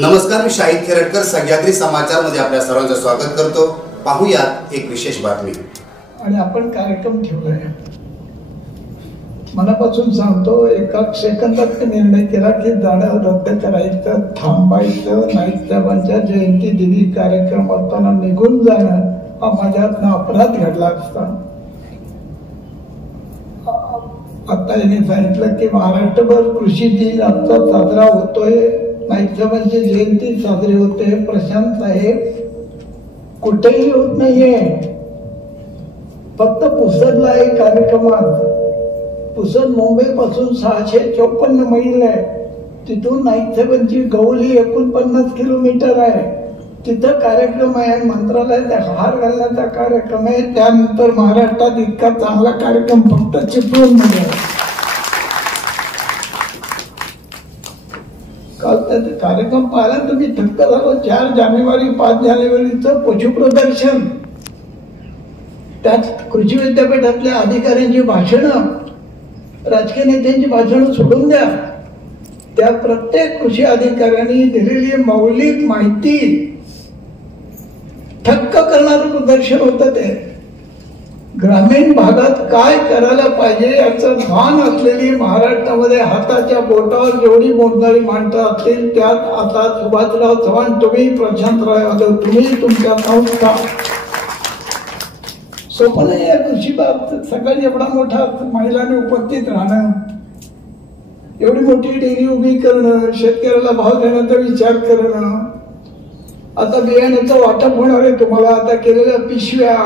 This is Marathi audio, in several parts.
नमस्कार, मी शाहिद खेरटकर सह्याद्री समाचार मध्ये आपल्या सर्वांचं स्वागत करतो। पाहूयात एक विशेष बातमी। आणि आपण कार्यक्रम ठेवलाय, मनापासून सांगतो, एका सेकंदात निर्णय केला की जाणं रद्द करायचं, थांबायचं, नाईक साहेबांच्या जयंती दिनी कार्यक्रम असताना निघून जाणं हा माझ्यातनं अपराध घडला असता। आता यांनी सांगितलं की महाराष्ट्रभर कृषी दिन आता साजरा होतोय, नाईक साहेबांची जयंती साजरी होते। प्रशांत साहेब कुठेही होत नाहीये, फक्त पुसदला एक कार्यक्रमात। पुसद मुंबई पासून 654 मैल आहे, तिथून नाईक साहेबांची गौली 49 किलोमीटर आहे, तिथं कार्यक्रम आहे, मंत्रालयात हार घालण्याचा कार्यक्रम आहे। त्यानंतर महाराष्ट्रात इतका चांगला कार्यक्रम फक्त चिपळूणमध्ये आहे। काल त्याचा कार्यक्रम पाहिला तुम्ही थक्क झालो। 4 जानेवारी 5 जानेवारीचं पशु प्रदर्शन, त्यात कृषी विद्यापीठातल्या अधिकाऱ्यांची भाषणं, राजकीय नेत्यांची भाषणं सोडून द्या, त्या प्रत्येक कृषी अधिकाऱ्यांनी दिलेली मौलिक माहिती थक्क करणारं प्रदर्शन होतं। ते ग्रामीण भागात काय करायला पाहिजे याचं भान असलेली, महाराष्ट्रामध्ये हाताच्या बोटावर जेवढी मोजणारी माणसं असतील, त्यात आता सुभाषराव चव्हाण तुम्ही, प्रशांतराव यादव तुम्ही, तुमच्या संस्था सोपं नाही आहे। कृषी बाबतीत सकाळी एवढा मोठा महिलांनी उपस्थित राहणं, एवढी मोठी डेअरी उभी करणं, शेतकऱ्याला भाव देण्याचा विचार करणं, आता बियाण्याचं वाटप होणार आहे तुम्हाला, आता केलेल्या पिशव्या,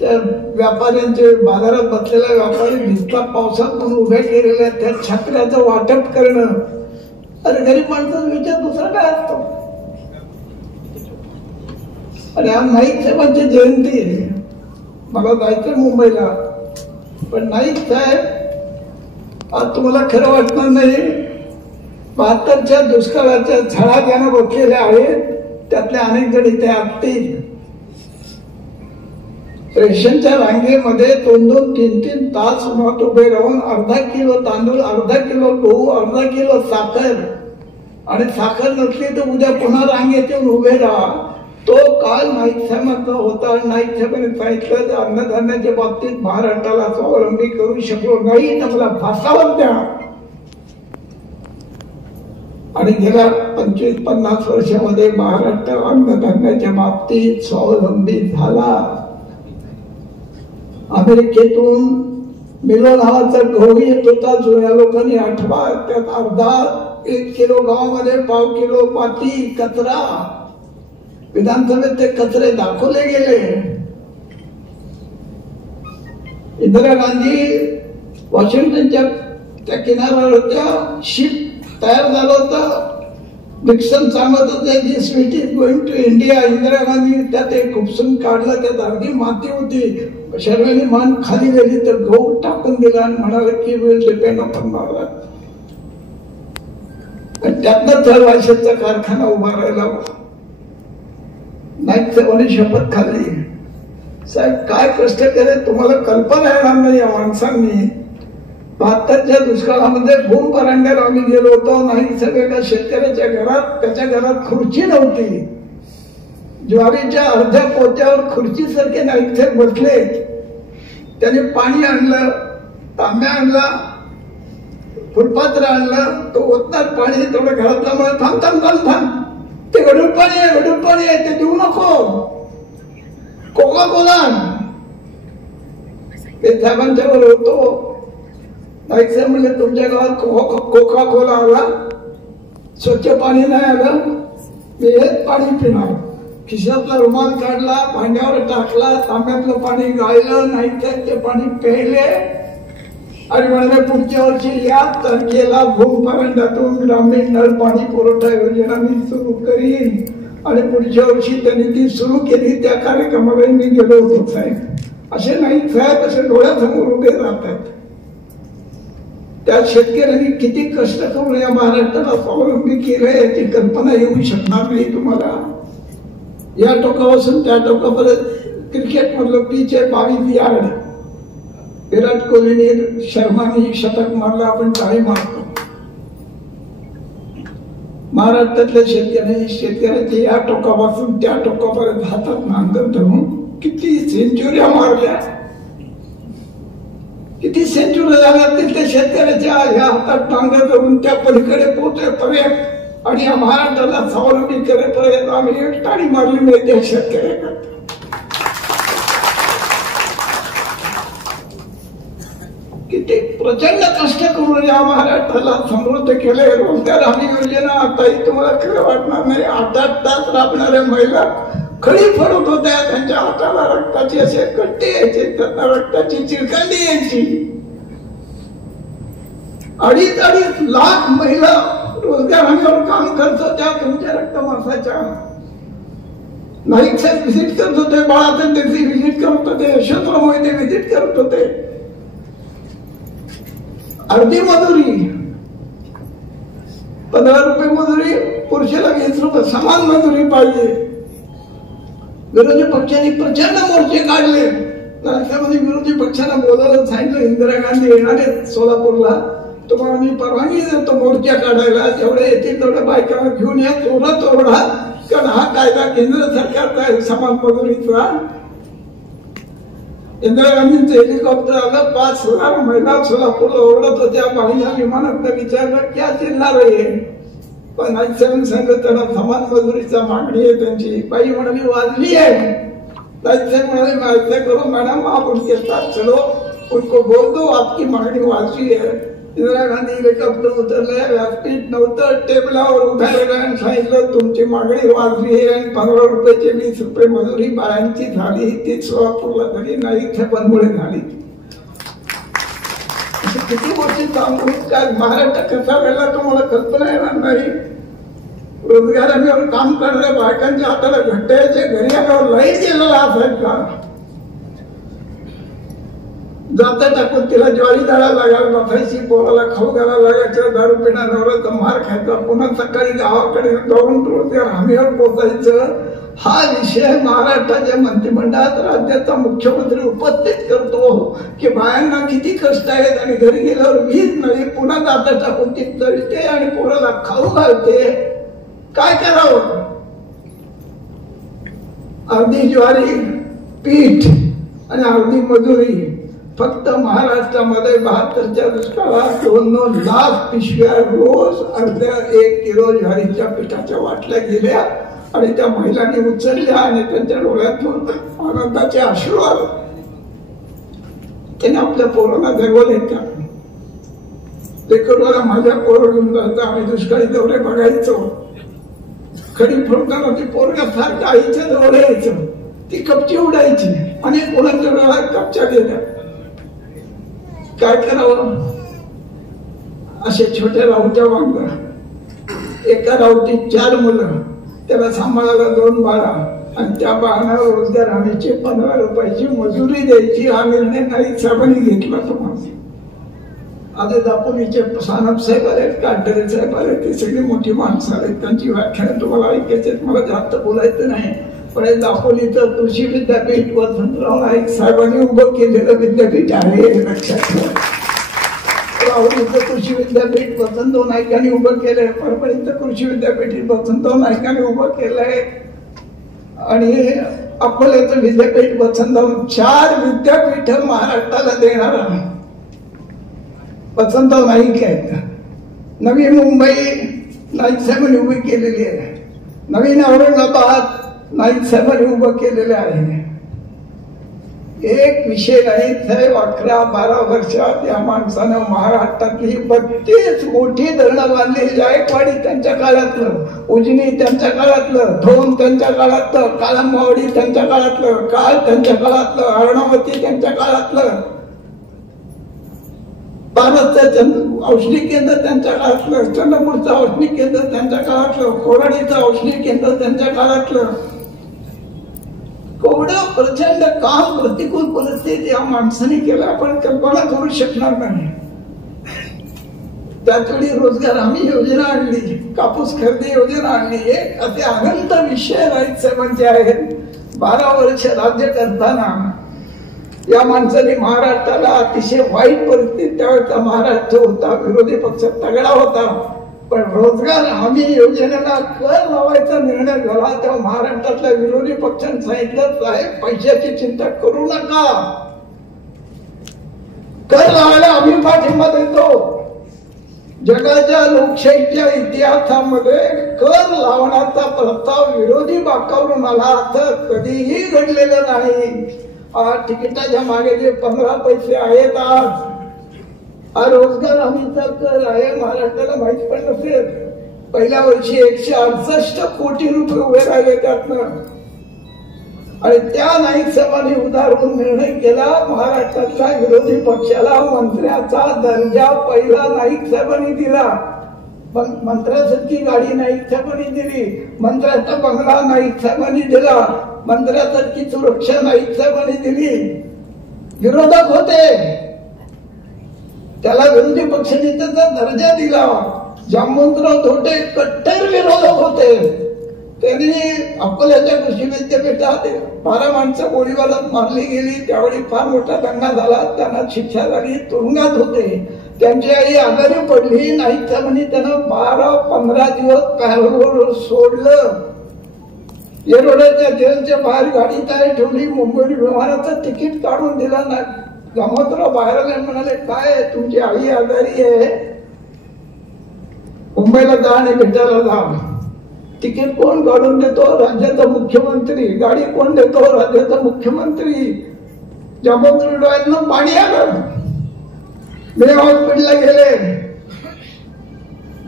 त्या व्यापाऱ्यांचे बाजारात बसलेल्या व्यापारी भिजतात पावसात म्हणून उभ्या केलेल्या त्या छत्र्याचं वाटप करणं। अरे गरीब माणसाचा विचार दुसरा काय असतो? आणि आज नाईक साहेबांची जयंती आहे, मला जायचंय मुंबईला, पण नाईक साहेब आज तुम्हाला खरं वाटणार नाही, 72च्या दुष्काळाच्या झळा ज्यांना बसलेल्या आहेत त्यातले अनेक जण इथे असतील। रेशनच्या रांगेमध्ये 2-2, 3-3 तास उन्हात उभे राहून अर्धा किलो तांदूळ, अर्धा किलो गहू, अर्धा किलो साखर, आणि साखर नसली तर उद्या पुन्हा रांगेत येऊन उभे राहा। तो काल नाईक साहेबांचा होता। नाईक साहेबांनी सांगितलं अन्नधान्याच्या बाबतीत महाराष्ट्राला स्वावलंबी करू शकलो नाही तर मला फासावर द्या। आणि गेल्या 25-50 वर्षामध्ये महाराष्ट्र अन्नधान्याच्या बाबतीत स्वावलंबी झाला। अमेरिकेतून मिलो नावाचा गहू येत होता, जुन्या लोकांनी आठवा, त्यात अर्धा 1 किलो गावामध्ये 1/2 किलो माती कचरा, विधानसभेत ते कचरे दाखवले गेले। इंदिरा गांधी वॉशिंग्टनच्या त्या किनाऱ्यावर होत्या, शिप तयार झालं होतं, निक्सन सांगत होते this sweet is going to India. Indira Gandhi त्यात एक खुपसून काढलं, त्यात अर्धी माती होती, शर्माने मान खाली गेली तर गहू टाकून दिला आणि म्हणाले की विल डिपेंड अपॉन महाराज। त्यातनं तळवाशेचा कारखाना उभा राहिला। नाईक साहेबांनी शपथ खाल्ली, साहेब काय कष्ट केले तुम्हाला कल्पना येणार नाही। या माणसांनी 72च्या दुष्काळामध्ये भूम परांड्याला आम्ही गेलो होतो। नाईक साहेब एका शेतकऱ्याच्या घरात, त्याच्या घरात खुर्ची नव्हती, ज्वारीच्या अर्ध्या पोत्यावर खुर्ची सारखे नाईक साहेब बसले। त्याने पाणी आणलं, तांब्या आणला, फुलपात्र आणलं, तो ओतणार पाणी, थोडं घरातला मला थांब थांब थांब थांब, ते गडूळ पाणी आहे, गडूळ पाणी आहे, ते देऊ नको, कोका कोला। ते साहेबांच्या वर होतो। नाईक साहेब म्हणले तुमच्या गावात कोका कोला आला, स्वच्छ पाणी नाही आलं, मी हेच पाणी पिणार। खिशातला रुमाल काढला, भांड्यावर टाकला, तांब्यातलं पाणी गाळलं, नाईक साहेब ते पाणी प्यायले आणि म्हणाले पुढच्या वर्षी या तारखेला भूम परांड्यातून ग्रामीण नळ पाणी पुरवठा योजना मी सुरू करीन। आणि पुढच्या वर्षी त्यांनी ती सुरू केली। त्या कार्यक्रमाला मी गेलो होतो साहेब। असे नाईक साहेब असे डोळ्यासमोर उभे राहतात। त्या शेतकऱ्यांनी किती कष्ट करून या महाराष्ट्राला स्वावलंबी केलंय याची कल्पना येऊ शकणार नाही तुम्हाला। या टोकापासून त्या टोकापर्यंत क्रिकेट मधलं पिच आहे 22 यार्ड, विराट कोहलीने, शर्माने शतक मारलं, आपण टाळी मारतो। महाराष्ट्रातल्या शेतकऱ्याचे या टोकापासून त्या टोकापर्यंत हातात नांगर धरून किती सेंचुऱ्या मारल्या, किती सेंचुऱ्या झाल्या तिथल्या शेतकऱ्याच्या ह्या हातात नांगर धरून त्या पलीकडे पोहोचेपर्यंत आणि या महाराष्ट्राला स्वावलंबी करेपर्यंत आम्ही एक टाळी मारली नाही त्या शेतकऱ्याकडे. किती प्रचंड कष्ट करून या महाराष्ट्राला समृद्ध केले. रोजगार हमी योजना आताही तुम्हाला खरं वाटणार नाही, 8-8 तास राबणाऱ्या महिला खडी फडत होत्या, त्यांच्या हाताला रक्ताचे असे कट्टे यायचे, त्यांना रक्ताची चिरकांडी यायची. 2.5 लाख महिला रोजगार हमीवर काम करत होत्या तुमच्या रक्तमासाच्या. नाईक साहेब व्हिजिट करत होते, बाळासाहेब देसाई व्हिजिट करत होते, यशवंतराव मोहिते व्हिजिट करत होते. अर्धी मजुरी 15 रुपये मजुरी, पुरुषाला 20 रुपये समान मजुरी पाहिजे. विरोधी पक्षांनी प्रचंड मोर्चे काढले. राज्यामध्ये विरोधी पक्षांना बोलायला सांगितलं, इंदिरा गांधी येणार आहेत सोलापूरला, तुम्हाला मी परवानगी देतो मोर्चा काढायला, जेवढे येतील तेवढ्या बायकांना घेऊन या, जोरात ओरडा, कारण हा कायदा केंद्र सरकारचा आहे समान मजुरीचा. इंदिरा गांधींचं हेलिकॉप्टर आलं, 5,000 महिला सोलापूरला ओरडत होत्या. महिला विमानात विचारलं क्या चिल्ला रही है, पण नाईक सांगत त्यांना समान मजुरीचा मागणी आहे त्यांची. बाई म्हणाली वाजवी आहे. नाईक साहेब म्हणाले मैं ऐसा करो मैडम, आप उनके साथ चलो, उनको बोल दो आपकी मागणी वाजवी है. इंदिरा गांधी हेलिकॉप्टर उतरले, व्यासपीठ नव्हतं, टेबलावर उभ्या राहिल्या, सांगितलं तुमची मागणी वाजवी आहे आणि 15 रुपयाचे 20 रुपये मजुरी बायांची झाली, ती सोलापूरला झाली, नाईक साहेबांमुळे झाली. किती मोठी सामूहिक काय महाराष्ट्र कसा वेळेला तुम्हाला कल्पना येणार नाही. रोजगार हमीवर काम करणाऱ्या बायकांच्या हाताला घट्टायचे, घरी आल्यावर लाईट गेलेला असायचा. जाता टाकून तिला ज्वारी दळायला लागायला बसायची, पोराला खाऊ घालायला लागायचं, दारू पिणा नवऱ्याचा मार खायचा, पुन्हा सकाळी गावाकडे जाऊन रोजगार हमीवर पोचायचं. हा विषय महाराष्ट्राच्या मंत्रिमंडळात राज्याचा मुख्यमंत्री उपस्थित करतो की बायांना किती कष्ट आहेत आणि घरी गेल्यावर वीज नाही, पुन्हा जाता टाकून ती तळते आणि पोराला खाऊ घालते. काय करावं? अर्धी ज्वारी पीठ आणि अर्धी मजुरी. फक्त महाराष्ट्रामध्ये 72च्या दुष्काळात 2-2 लाख पिशव्या रोज अर्ध्या 1 किलो ज्वारीच्या पिठाच्या वाटल्या गेल्या आणि त्या महिलांनी उचलल्या आणि त्यांच्या डोळ्यातून आनंदाचे अश्रू आले. त्याने आपल्या पोरांना जगवले. लेकरवाला माझ्या पोरं घेऊन जायचं, आम्ही दुष्काळी दौरे बघायचो. खडी फोडताना ती पोरगा सारखं आईच्या जवळ यायचं, ती कपची उडायची आणि कोणाच्या डोळ्यात कपच्या गेल्या. काय करावं? असे छोट्या राऊच्या मागं, एका राऊटीत 4 मुलं, त्याला सांभाळायला 2 बाळा आणि त्या बाळांना रोजगार हमीची 15 रुपयाची मजुरी द्यायची. हा निर्णय नाईक साहेबांनी घेतला. तुम्हाला आता दापोलीचे सानप साहेब आले, काटरे साहेब आले, ते सगळी मोठी माणसं आले, त्यांची व्याख्यान तुम्हाला ऐकायचे, मला जास्त बोलायचं नाही. पण दापोलीचं कृषी विद्यापीठ वसंतराव नाईक साहेबांनी उभं केलेलं विद्यापीठ आहे, लक्षात ठेवा. राहुरीचं कृषी विद्यापीठ वसंतराव नाईकांनी उभं केलंय, परभणीचं कृषी विद्यापीठ वसंतराव नाईकांनी उभं केलंय आणि अकोल्याचं विद्यापीठ वसंतराव. 4 विद्यापीठ महाराष्ट्राला देणारा वसंतराव नाईक आहेत. नवी मुंबई नाईक साहेबांनी उभी केलेली आहे, नवीन औरंगाबाद नाईक साहेबांनी उभं केलेलं आहे. एक विषय नाही साहेब, 11-12 वर्षात या माणसानं महाराष्ट्रातली 32 मोठी धरणं बांधली. जायकवाडी त्यांच्या काळातलं, उजनी त्यांच्या काळातलं, धोम त्यांच्या काळातलं, काळंबावाडी त्यांच्या काळातलं, काळ त्यांच्या काळातलं, अर्णावती त्यांच्या काळातलं, भारतचं औष्णिक केंद्र त्यांच्या काळातलं, चंद्रपूरचं औष्णिक केंद्र त्यांच्या काळातलं, कोराडीचं औष्णिक केंद्र त्यांच्या काळातलं. एवढं प्रचंड काम प्रतिकूल परिस्थिती या माणसाने केलं, आपण कल्पना करू शकणार नाही. त्यावेळी रोजगार हमी योजना आणली, कापूस खरेदी योजना आणली. एक असे अनंत विषय नाईक साहेबांचे आहेत. 12 वर्ष राज्य करताना या माणसाने महाराष्ट्राला अतिशय वाईट परिस्थिती, त्यावेळेचा महाराष्ट्र होता, विरोधी पक्ष तगडा होता, पण रोजगार हमी योजनेला कर लावायचा निर्णय झाला तेव्हा महाराष्ट्रातल्या विरोधी पक्षांनी सांगितलं साहेब पैशाची चिंता करू नका, कर लावायला आम्ही पाठिंबा देतो. जगाच्या लोकशाहीच्या इतिहासामध्ये कर लावण्याचा प्रस्ताव विरोधी बाकावरून आला तर कधीही घडलेलं नाही. तिकिटाच्या मागे जे 15 पैसे आहेत आज रोजगार हमीचा कर आहे. महाराष्ट्राला माहिती पण नसेल, पहिल्या वर्षी 168 कोटी रुपये उभे राहिले त्यातनं. आणि त्या नाईक साहेबांनी उदाहरण निर्णय केला, महाराष्ट्राच्या विरोधी पक्षाला मंत्र्याचा दर्जा पहिला नाईक साहेबांनी दिला. मंत्र्यासारखी गाडी नाईक साहेबांनी दिली, मंत्र्याचा बंगला नाईक साहेबांनी दिला, मंत्र्यासारखी सुरक्षा नाईक साहेबांनी दिली. विरोधक होते त्याला विरोधी पक्षाने त्याचा दर्जा दिला. जामवंतराव धोटे कट्टर विरोधक होते, त्यांनी अकोल्याच्या कृषी विद्यापीठात 12 माणसं गोळीबारात मारली गेली, त्यावेळी फार मोठा दंगा झाला, त्यांना शिक्षा झाली, तुरुंगात होते. त्यांची आई आजारी पडली, नाईक साहेबांनी त्यांना 12-15 दिवस पॅरोलवर सोडलं. येरवड्याच्या जेलच्या बाहेर गाडी तयार ठेवली, मुंबई विमानाचं तिकीट काढून दिला ना. जामवंतराव बाहेर आले, म्हणाले काय तुमची आई आजारी आहे, मुंबईला जा आणि भेटायला जा. तिकीट कोण काढून देतो? राज्याचा मुख्यमंत्री. गाडी कोण देतो? राज्याचा मुख्यमंत्री. जामवंतराव डोळ्यातनं पाणी आलं. मी हॉस्पिटलला गेले,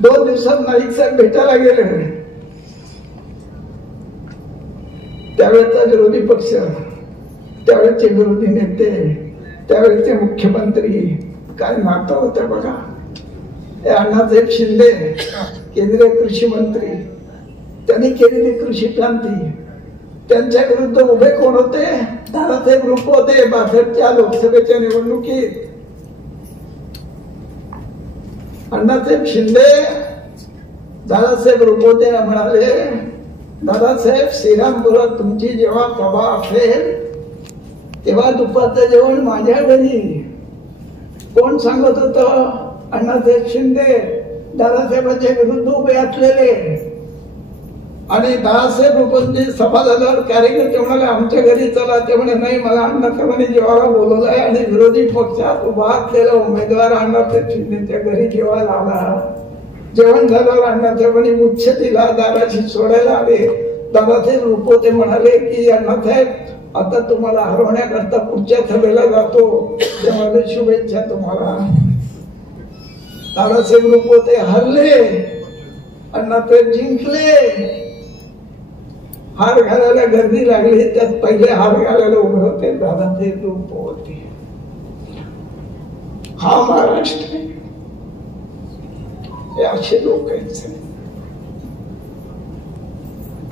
2 दिवसात नाईक साहेब भेटायला गेले. त्यावेळेचा विरोधी पक्ष, त्यावेळेचे विरोधी नेते, त्यावेळेचे मुख्यमंत्री काय नातं होतं बघा. अण्णासाहेब शिंदे केंद्रीय कृषी मंत्री, त्यांनी केलेली कृषी क्रांती, त्यांच्या विरुद्ध उभे कोण होते? दादासाहेब रुप होते 62च्या लोकसभेच्या निवडणुकीत. अण्णासाहेब शिंदे दादासाहेब रुपवते म्हणाले, दादासाहेब श्रीरामपुरात तुमची जेव्हा सभा असेल तेव्हा दुपारचं जेवण माझ्या घरी. कोण सांगत होतं? अण्णासाहेब शिंदे, दादासाहेबांच्या विरुद्ध उभे असलेले. आणि दादासाहेब रुपवते सभा झाल्यावर कार्यकर्ते म्हणाले आमच्या घरी चला. ते म्हणे नाही, मला अण्णासाहेबांनी जेवायला बोलवलंय आणि विरोधी पक्षात उभा असलेला उमेदवार अण्णासाहेब शिंदेच्या घरी जेवायला आला. जेवण झाल्यावर अण्णासाहेबांनी उच्च दिला, दाराशी सोडायला आले. दादासाहेब रुपवते म्हणाले की अण्णासाहेब आता तुम्हाला हरवण्याकरता पुढच्या सभेला जातो, त्यामध्ये शुभेच्छा तुम्हाला. दादासाहेब रुपवते हरले, अण्णासाहेब जिंकले. हार घालायला गर्दी लागली, त्यात पहिले हार घालायला उभे होते दादासाहेब रुपवते. हा महाराष्ट्र, हे असे लोक आहेत.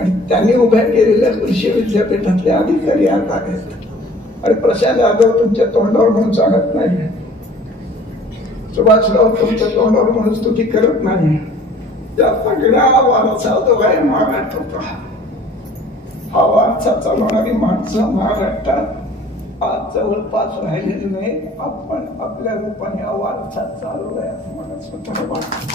आणि त्यांनी उभ्या केलेल्या कृषी विद्यापीठातले अधिकारी आता आहेत. आणि प्रशांत यादव तुमच्या तोंडावर म्हणून सांगत नाही, सुभाषराव तुमच्या तोंडावर म्हणून स्तुती करत नाही. त्या सगळ्या वारसा जो आहे महाराष्ट्राचा, हा वारसा चालवणारी माणसं महाराष्ट्रात आज जवळपास राहिलेली नाही. आपण आपल्या रूपाने हा वारसा चालवलाय असं मला स्वतः वाटतं.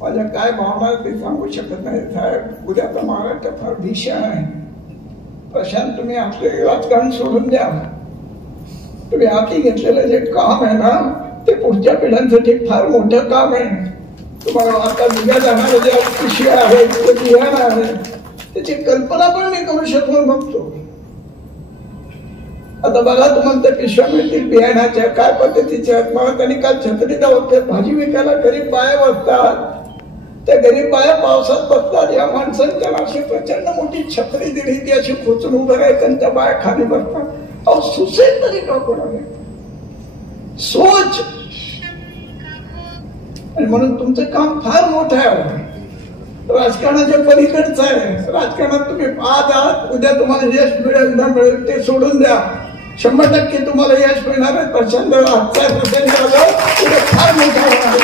माझ्या काय भावना ते सांगू शकत नाही साहेब. उद्याचा महाराष्ट्र फार भीषण आहे. प्रशांत तुम्ही आपले राजकारण सोडून द्या. तुम्ही हाती घेतलेलं जे काम आहे ना ते पुढच्या पिढ्यांसाठी फार मोठं काम आहे. तुम्हाला आता निघा जाणारे ज्या पिशव्या आहेत, ते बियाणं आहे, त्याची कल्पना पण मी करू शकलो नव्हतो. आता बघा तुम्हाला त्या पिशव्या मिळतील बियाणाच्या, काय पद्धतीच्या. मला त्यांनी काल छत्री दावत भाजी विकायला गरीब बाया बसतात, त्या गरीब बाया पावसात बसतात. या माणसांच्या अशी प्रचंड मोठी छत्री दिली, ती अशी खोचून उभं राहायचं आणि त्या बाया खाली बसतात. अहो सुसेल तरी का कोणाला सोच. आणि म्हणून तुमचं काम फार मोठं आहे, राजकारणाच्या पलीकडचं आहे. राजकारणात तुम्ही आज आहात, उद्या तुम्हाला यश मिळेल न मिळेल ते सोडून द्या. 100% तुम्हाला यश मिळणार आहे. प्रचंड आजचा प्रसंग आलं पुढे फार मोठा होणार.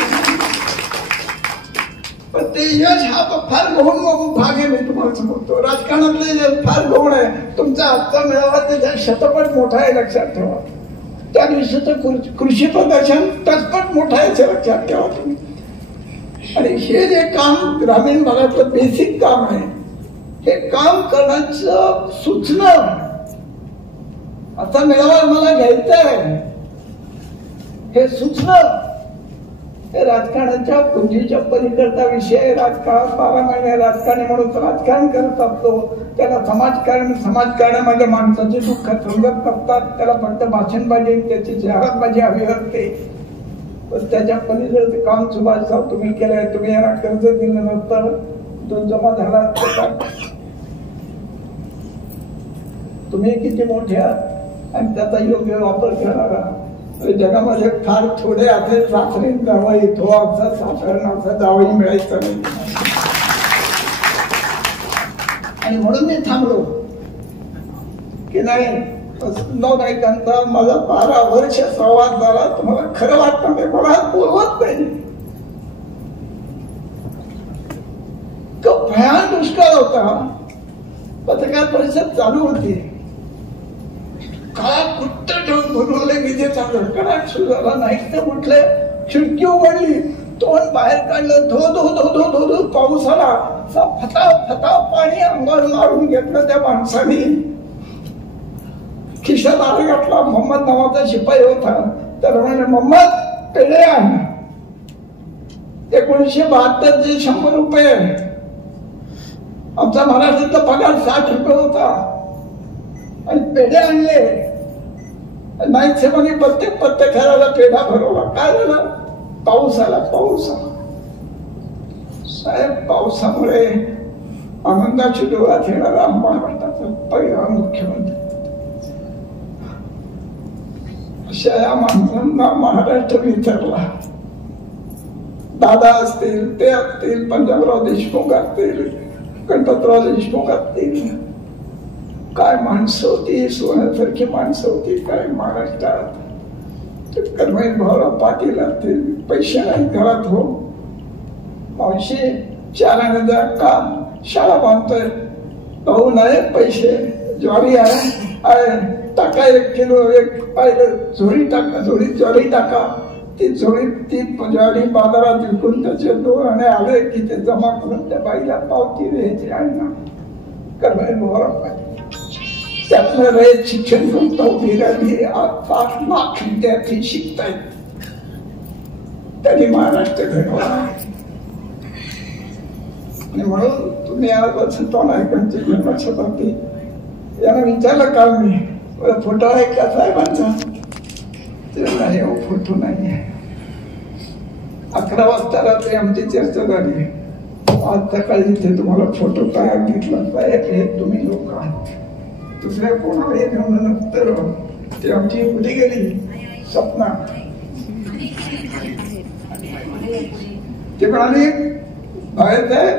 पण ते यश हा फार गौण भाग आहे. मी तुम्हाला सांगतो राजकारणातलं यश फार गौण आहे. तुमचा आजचा मिळावा त्याचा शतपट मोठा आहे, लक्षात ठेवा. त्या दिवशीचं कृषी प्रदर्शन तसपट मोठं आहे हे लक्षात ठेवा तुम्ही. आणि हे जे काम ग्रामीण भागातलं बेसिक काम आहे हे काम करण्याचं सुचणं आता मेळावा मला घ्यायचं आहे हे सुचणं हे राजकारणाच्या पुंजीच्या पलीकडचा विषय. राजकारण 12 महिने राजकारणी म्हणून राजकारण करत असतो. त्याला समाजकारणामध्ये माणसाचे दुःख समजत नसतात. त्याला फक्त भाषणबाजी त्याची जाहिरातबाजी हवी असते. पण त्याच्या पलीकडचे काम सुभाषराव तुम्ही केलंय. तुम्ही याला कर्ज दिलं नसतं तो जमा झाला असता. तुम्ही किती मोठे आहात आणि त्याचा योग्य वापर करणारा. जगामध्ये फार थोडे असे सासरे जावई तो असा सासऱ्यांना असा जावई मिळायचा नाही. आणि म्हणून मी थांबलो की नाही नाईकांचा माझा 12 वर्ष संवाद झाला. तुम्हाला खरं वाटतं नाही मला बोलवत नाही. तो भयान दुष्काळ होता. पत्रकार परिषद चालू होती. काळा कुट्ट ठेवून भरवले विजेचा कडकडाट सुरू झाला. नाही तर म्हटले खिडकी उघडली तोंड बाहेर काढलं. धो धो धो धो धो धो पाऊस आला. फताव फताव पाणी अंगावर मारून घेतलं त्या माणसाने. खिशात हात घातला. मोहम्मद नावाचा शिपाई होता. तर म्हणजे मोहम्मद पेढे आण. 1972 100 रुपये. आमचा महाराष्ट्रातला पगार 60 रुपये होता. आणि पेढे आणले. नाईक साहेबांनी प्रत्येक पत्तेखाऱ्याला पेढा भरवला. काय झालं? पाऊस आला. पाऊस आला साहेब. पावसामुळे आनंदाची डोळ्यात येणारा महाराष्ट्राचा पहिला मुख्यमंत्री. अशा या माणसांना महाराष्ट्र विचारला. दादा असतील ते असतील पंजाबराव देशमुख असतील गणपतराव देशमुख असतील. काय माणसं होती. सोन्यासारखी माणसं होती काय महाराष्ट्रात. कर्मवीर भाऊराव पाटील असतील. पैसे नाही घरात हो. मावशी 4 आण्याचा काम शाळा बांधतोय. भाऊ नाही पैसे. ज्वारी आहे टाका 1 किलो 1 पाहिलं. झोळी टाका. ज्वारी टाका. ती झोळी ती ज्वारी बाजारात विकून त्याचे 2 आणे आले की ते जमा करून त्या बाईला पावती द्यायची आहे ना. कर्मवीर भाऊराव पाटील त्यातनं रयत शिक्षण संस्था उभी राहिली. आज 5 लाख विद्यार्थी शिकतायत. त्यांनी महाराष्ट्र घडवला. आणि म्हणून तुम्ही आज वसंतराव नाईकांची जन्मशताब्दी यांना विचारलं का मी फोटो आहे का साहेबांचा. नाही हो फोटो नाही आहे. 11 वाजता रात्री आमची चर्चा झाली. आज सकाळी इथे तुम्हाला फोटो तयार घेतला. साहेब हे तुम्ही लोक आहात. दुसऱ्या कोणाला हे घेऊन नंतर ते आमची कुठे गेली स्वप्ना. ते म्हणाले बाहेर जाय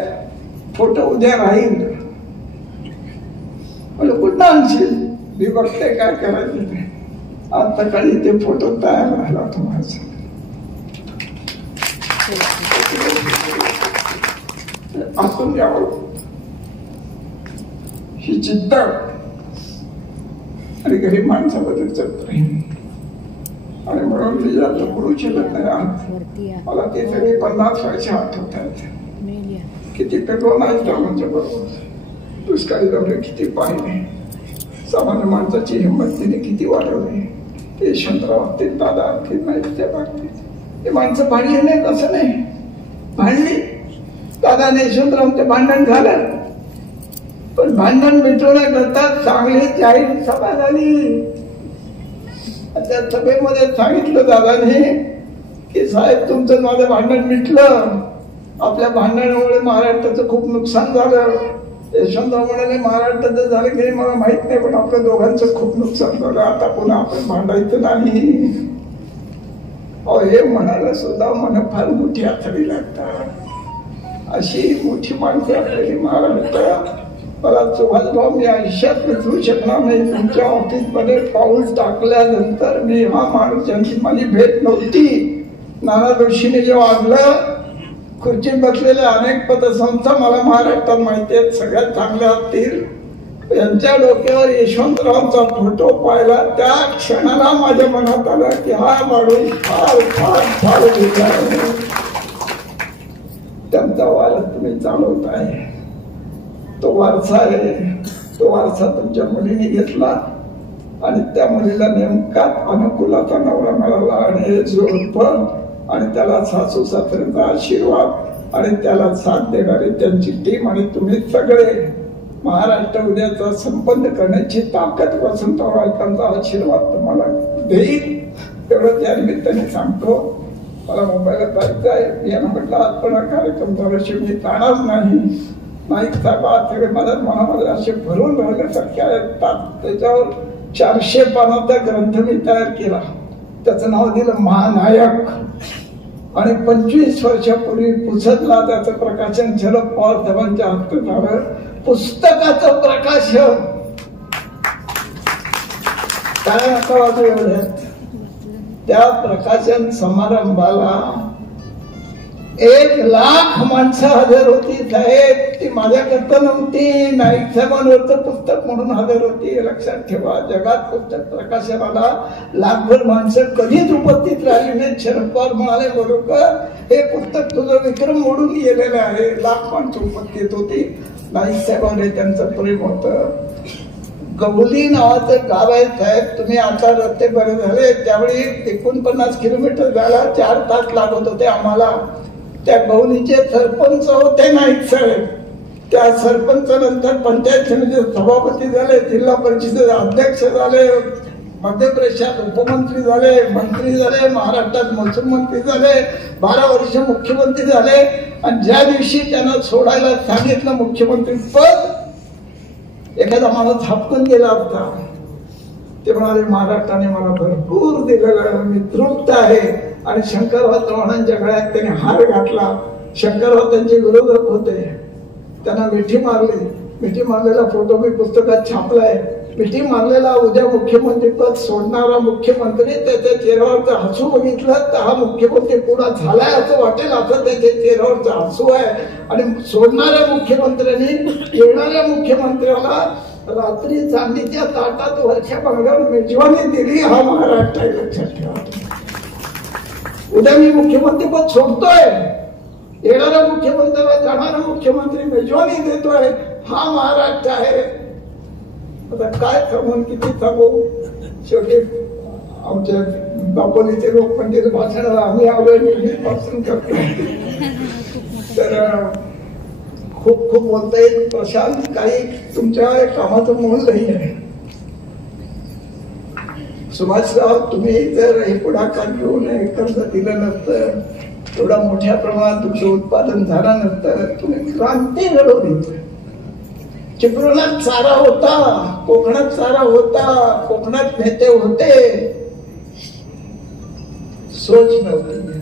फोटो उद्या राहील. म्हणजे कुठं आणशील. मी बघते काय करायचं ते. आज सकाळी ते फोटो तयार राहिला तुम्हाला. आतून द्यावं ही जिद्द आणि गरीब माणसाबद्दलचं प्रेम. आणि म्हणून मी जास्त बोलू शकत नाही. मला ते सगळे 50 वर्ष आठवतात. किती पेट्रोल नाही म्हणजे बरोबर. दुष्काळी दौरे किती पाहिले. सामान्य माणसाची हिंमत तिने किती वाढवली. ते यशवंतराव असतील दादा असतील नाही त्या बाबतीत ते माणसं भांडली नाही. कसं नाही भांडली. दादाने यशवंतराव ते भांडण झालं. पण भांडण मिटवण्याकरता चांगली जाहीर सभा झाली. त्या सभेमध्ये सांगितलं दादाने की साहेब तुमचं माझं भांडण मिटलं. आपल्या भांडणामुळे महाराष्ट्राचं खूप नुकसान झालं. यशवंतराव म्हणाले महाराष्ट्राचं झालं की मला माहित नाही पण आपल्या दोघांचं खूप नुकसान झालं. आता पुन्हा आपण भांडायचं नाही. हे म्हणायला सुद्धा मन फार मोठी आठवी लागतात. अशी मोठी माणसं आपल्याला महाराष्ट्रात. मला सुभाषभाऊ मी आयुष्यात विसरू शकणार नाही. तुमच्या ऑफिसमध्ये पाऊल टाकल्यानंतर मी हा माणूस यांची माझी भेट नव्हती. नाना जोशीने जेव्हा वागलं खुर्चीत बसलेल्या अनेक पतसंस्था मला महाराष्ट्रात माहिती आहेत सगळ्यात चांगल्या असतील. यांच्या डोक्यावर यशवंतरावांचा फोटो पाहिला त्या क्षणाला माझ्या मनात आलं की हा माणूस फार फार फार वेगळा आहे. त्यांचा वारसा तुम्ही चालवताय, तो वारसा आहे. तो वारसा तुमच्या मुलीने घेतला आणि त्या मुलीला नेमका अनुकूलाचा नवरा मिळाला आणि हे जोडप आणि त्याला सासू सासऱ्याचा आशीर्वाद आणि त्याला साथ देणारी त्यांची टीम आणि तुम्ही सगळे महाराष्ट्र उद्याचा संपन्न करण्याची ताकद वसंतरावांचा आशीर्वाद तुम्हाला देईल. तेवढं त्या निमित्ताने सांगतो. मला मुंबईला जायचं आहे. यांना म्हटलं आज पण हा कार्यक्रम झाल्याशिवाय मी जाणार नाही. नाईक साहेब आज सगळे माझ्या मनामध्ये असे भरून राहिल्यासारखे आहेत. त्याच्यावर 400 पानाचा ग्रंथ मी तयार केला. त्याचं नाव दिलं महानायक आणि 25 वर्षापूर्वी पुसदला त्याचं प्रकाशन शरद पवार साहेबांच्या हस्ते झालं. पुस्तकाचं प्रकाशन काय नका वाजू एवढ्यात. त्या प्रकाशन समारंभाला 1,00,000 माणसं हजर होती. साहेब ती माझ्याकरता नव्हती, नाईक साहेबांवरचं पुस्तक म्हणून हजर होती. हे लक्षात ठेवा. जगात पुस्तक प्रकाशनाला लाखभर माणसं कधीच उपस्थित राहिली नाहीत. शरद पवार म्हणाले बरोबर हे पुस्तक तुझं विक्रम मोडून गेलेलं आहे. लाख माणसं उपस्थित होती. नाईक साहेबांनी त्यांचं प्रेम होतं. गवली नावाचं गाव आहे साहेब. तुम्ही आता रस्ते बरे झाले. त्यावेळी 49 किलोमीटर जायला 4 तास लागत होते आम्हाला. त्या गवलीचे सरपंच होते नाईक साहेब. त्या सरपंच नंतर पंचायत समितीचे सभापती झाले, जिल्हा परिषदेचे अध्यक्ष झाले, मध्य प्रदेशात उपमंत्री झाले, मंत्री झाले, महाराष्ट्रात महसूल मंत्री झाले, 12 वर्ष मुख्यमंत्री झाले. आणि ज्या दिवशी त्यांना सोडायला सांगितलं मुख्यमंत्री पद, एखादा माणूस हापकून गेला होता. ते म्हणाले महाराष्ट्राने मला भरपूर दिलेलं, मी तृप्त आहे. आणि शंकरराव चव्हाणांच्या गळ्यात त्यांनी हार घातला. शंकरराव त्यांचे विरोधक होते. त्यांना मिठी मारली. मिठी मारलेला फोटो मी पुस्तकात छापलाय. मिठी मारलेला उद्या मुख्यमंत्री पद सोडणारा मुख्यमंत्री त्याच्या चेहऱ्यावरचं हसू बघितलं तर हा मुख्यमंत्री पुढा झालाय असं वाटेल. असं त्याच्या चेहऱ्यावरचं हसू आहे. आणि सोडणाऱ्या मुख्यमंत्र्यांनी येणाऱ्या मुख्यमंत्र्याला रात्री चांदीच्या ताटात वरच्या बंगल्यावर मेजवानी दिली. हा महाराष्ट्र आहे, लक्षात ठेवा. उद्या मी मुख्यमंत्री पद सोडतोय, येणाऱ्या मुख्यमंत्र्याला जाणारा मुख्यमंत्री मेजवानी देतोय. हा महाराष्ट्र आहे. आता काय सांगून किती सांगू. शेवटी आमच्या दापोलीचे लोक म्हणजे भाषणाला आम्ही आवडून करतो. तर खूप खूप बोलता येईल. प्रशांत काही तुमच्या कामाचं मूल नाही आहे. सुभाषराव तुम्ही जर हे पुढाकार घेऊन हे कर्ज दिलं नसतं, एवढा मोठ्या प्रमाणात तुमचं उत्पादन झालं नसतं, तुम्ही क्रांती घडवली. चिपळूणात चारा होता, कोकणात चारा होता, कोकणात नेते होते. सोच नव्हती,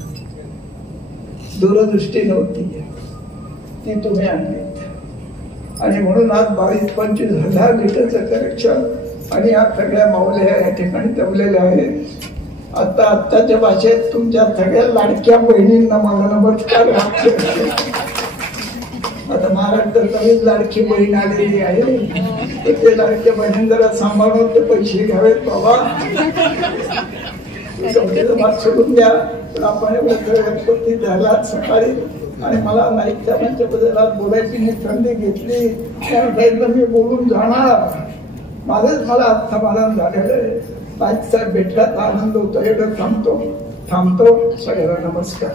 दूरदृष्टी नव्हती, ती तुम्ही आणली. आणि म्हणून आज 22-25 हजार लिटरचं कनेक्शन आणि या सगळ्या माऊल्या या ठिकाणी जमलेल्या आहेत. आत्ताच्या भाषेत तुमच्या सगळ्या लाडक्या बहिणींना मला नमस्कार. आता महाराष्ट्रात लाडकी बहीण आलेली आहे. ते लाडक्या बहिणी जरा सांभाळून ते पैसे घ्यावेत बाबा. मात सोडून द्या. पण आपण गणपती झाला सकाळी आणि मला नाईक साहेबांच्या बद्दल बोलायची मी संधी घेतली. त्यावेळेला मी बोलून जाणार. माझंच मला आज समाधान झालेलं आहे. नाईक साहेब भेटल्याचा आनंद होतो. एवढं थांबतो. सगळ्यांना नमस्कार.